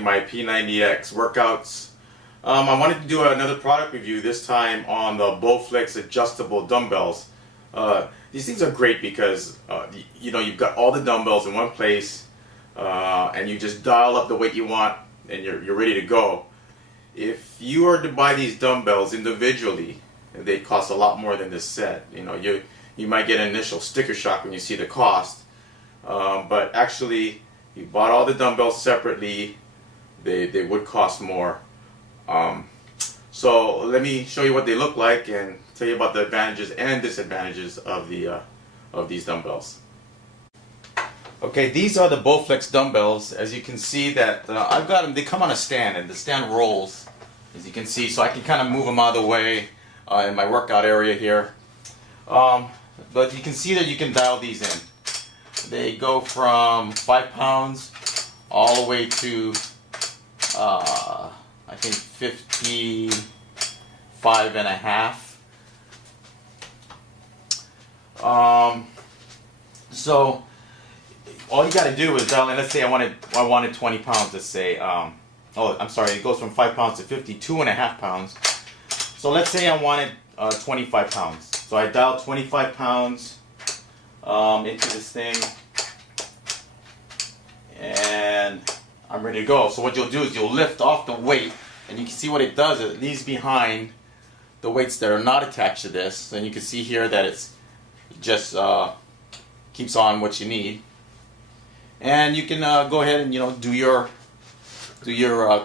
in my P90X workouts. I wanted to do another product review, this time on the Bowflex adjustable dumbbells. These things are great because you've got all the dumbbells in one place, and you just dial up the weight you want and you're ready to go. If you were to buy these dumbbells individually, they cost a lot more than this set. You might get an initial sticker shock when you see the cost, but actually, you bought all the dumbbells separately, they would cost more. So let me show you what they look like and tell you about the advantages and disadvantages of these dumbbells. Okay, these are the Bowflex dumbbells. As you can see that I've got them, they come on a stand and the stand rolls, as you can see, so I can kind of move them out of the way in my workout area here. But you can see that you can dial these in. They go from 5 pounds all the way to I think 55.5. So all you got to do is dial in. Let's say I wanted 20 pounds. Let's say oh, I'm sorry. It goes from 5 pounds to 52.5 pounds. So let's say I wanted 25 pounds. So I dial 25 pounds into this thing, and I'm ready to go. So what you'll do is you'll lift off the weight, and you can see what it does. It leaves behind the weights that are not attached to this, and you can see here that it just keeps on what you need. And you can go ahead and do your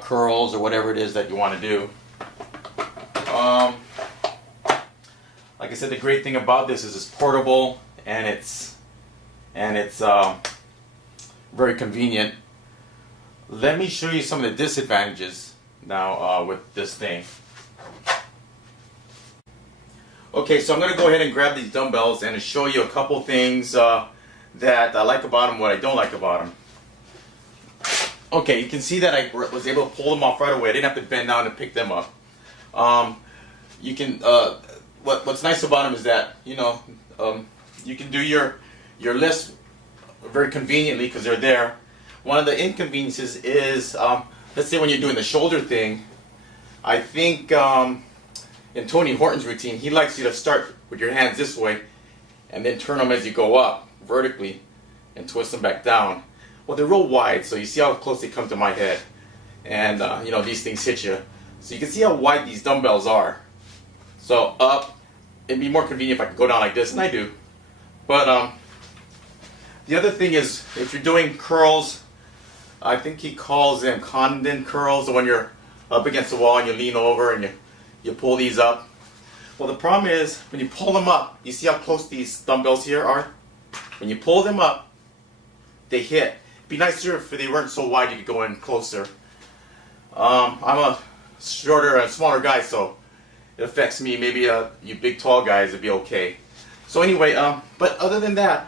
curls or whatever it is that you want to do. Like I said, the great thing about this is it's portable and it's very convenient. Let me show you some of the disadvantages now with this thing. Okay, so I'm going to go ahead and grab these dumbbells and show you a couple things that I like about them, what I don't like about them. Okay, you can see that I was able to pull them off right away. I didn't have to bend down to pick them up. You can what's nice about them is that you can do your lifts very conveniently because they're there. One of the inconveniences is let's say when you're doing the shoulder thing. I think in Tony Horton's routine, he likes you to start with your hands this way and then turn them as you go up vertically and twist them back down. Well, they're real wide, so you see how close they come to my head, and these things hit you. So you can see how wide these dumbbells are. So up, it'd be more convenient if I could go down like this, and I do. But the other thing is, if you're doing curls, I think he calls them condon curls, when you're up against the wall and you lean over and you pull these up. Well, the problem is when you pull them up, you see how close these dumbbells here are? When you pull them up, they hit. It'd be nicer if they weren't so wide you could go in closer. I'm a shorter and smaller guy, so it affects me. Maybe you big tall guys would be okay. So anyway, but other than that,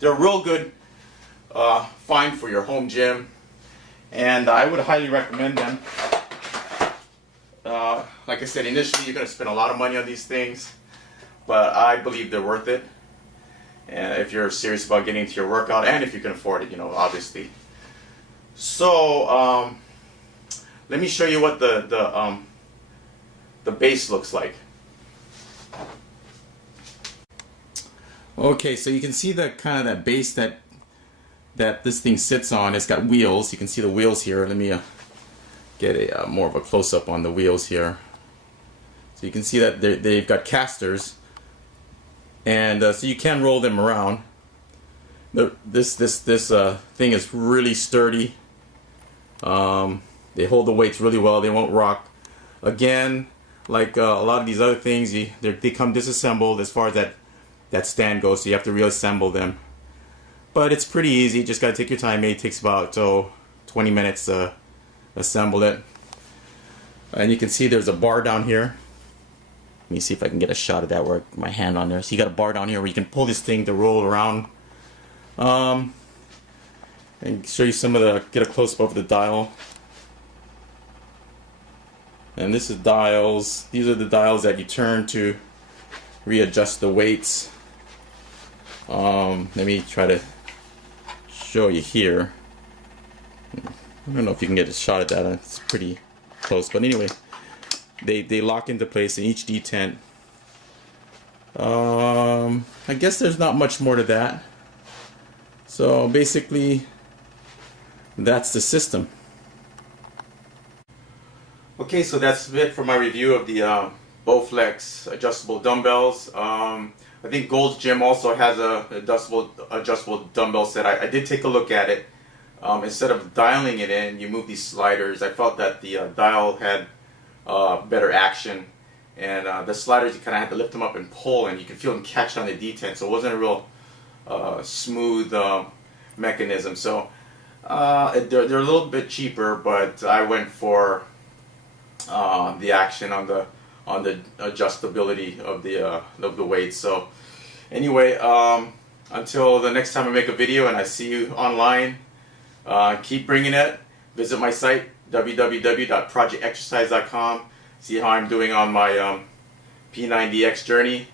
they're real good, fine for your home gym, and I would highly recommend them. Like I said, initially you're going to spend a lot of money on these things, but I believe they're worth it. And if you're serious about getting into your workout, and if you can afford it, obviously. So let me show you what the base looks like. Okay, so you can see the kind of that base that this thing sits on. It's got wheels. You can see the wheels here. Let me get a more of a close-up on the wheels here. So you can see that they've got casters, and so you can roll them around. This thing is really sturdy. They hold the weights really well. They won't rock. Again, like a lot of these other things, they come disassembled as far as that stand goes, so you have to reassemble them. But it's pretty easy. Just gotta take your time. It takes about 20 minutes to assemble it. And you can see there's a bar down here. Let me see if I can get a shot of that with my hand on there. So you got a bar down here where you can pull this thing to roll around. And show you get a close-up of the dial. And this is dials. These are the dials that you turn to readjust the weights. Let me try to show you here. I don't know if you can get a shot at that. It's pretty close, but anyway, they lock into place in each detent. I guess there's not much more to that. So basically, that's the system. Okay, so that's it for my review of the Bowflex adjustable dumbbells. I think Gold's Gym also has a adjustable dumbbell set. I did take a look at it. Instead of dialing it in, you move these sliders. I felt that the dial had better action, and the sliders, you kind of had to lift them up and pull, and you could feel them catch on the detent. So it wasn't a real smooth mechanism. So they're a little bit cheaper, but I went for the action on the adjustability of the weights. So anyway, until the next time I make a video and I see you online, keep bringing it. Visit my site www.projectexercise.com. See how I'm doing on my P90X journey.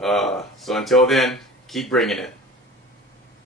So until then, keep bringing it.